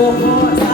for us.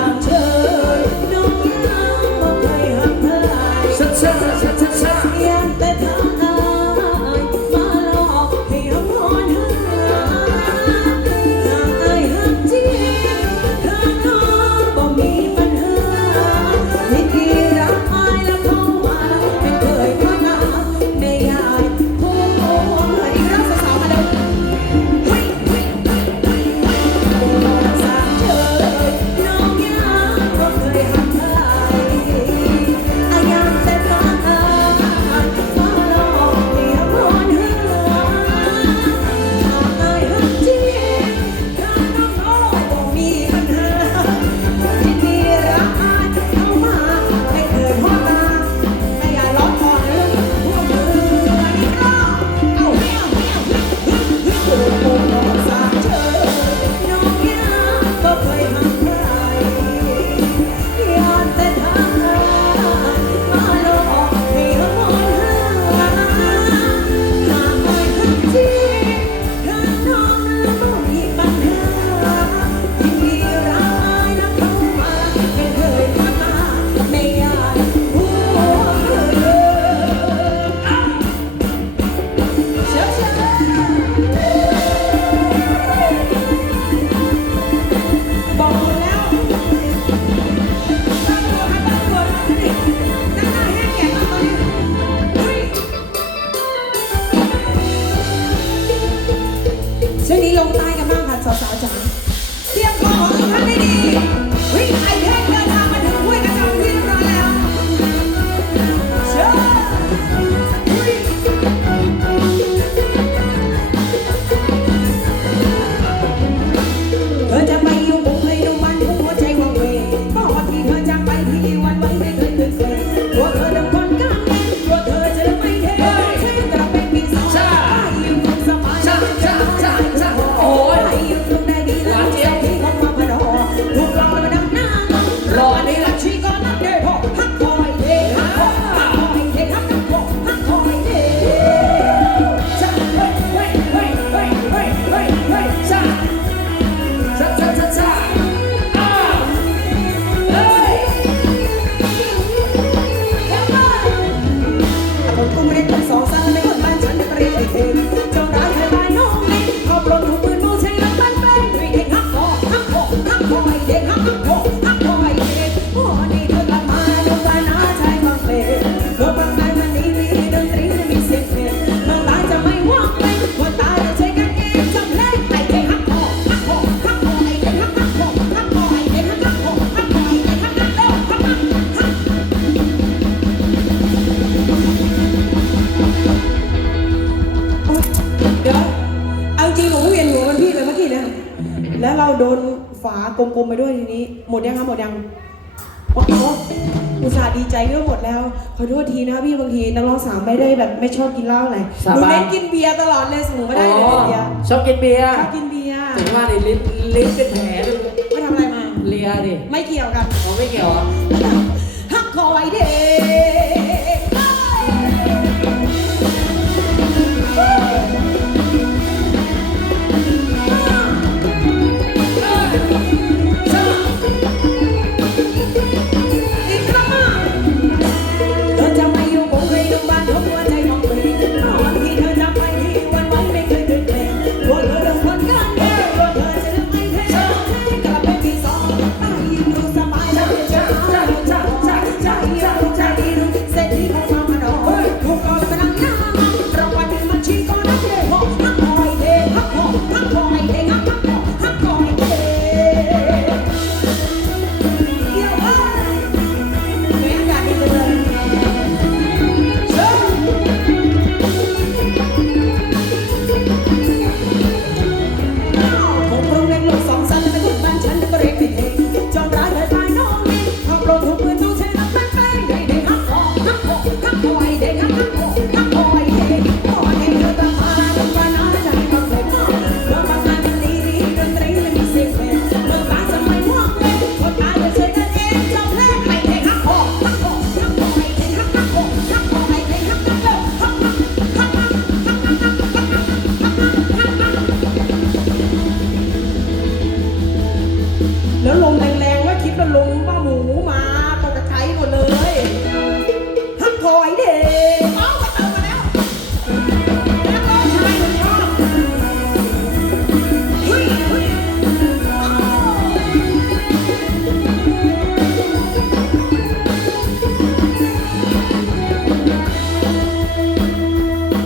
ช่วงนี้ลงใต้กันบ้างค่ะสาวๆจ๋าเตรียมพร้อมทุกท่านให้ดี เวียนหัวมันพี่เลยเมื่อกี้นะ แล้วเราโดนฝากลมๆไปด้วยทีนี้ หมดยังคะหมดยังโอ้โหอุตส่าห์ดีใจก็หมดแล้ว ขอโทษทีนะพี่บางทีนักร้องสาวไม่ได้แบบไม่ชอบกินเหล้าอะไรสาหนูบเน้นกินเบียร์ตลอดเลยสมมติไม่ได้เลยเบียร์ชอบกินเบียร์ชอบกินเบียร์ถึงว่าในลิ้นลิ้นเป็นแผลเลยไม่ทำอะไรมา เลียดิไม่เกี่ยวกัน ผมไม่เกี่ยวอะ ฮักคอยเด้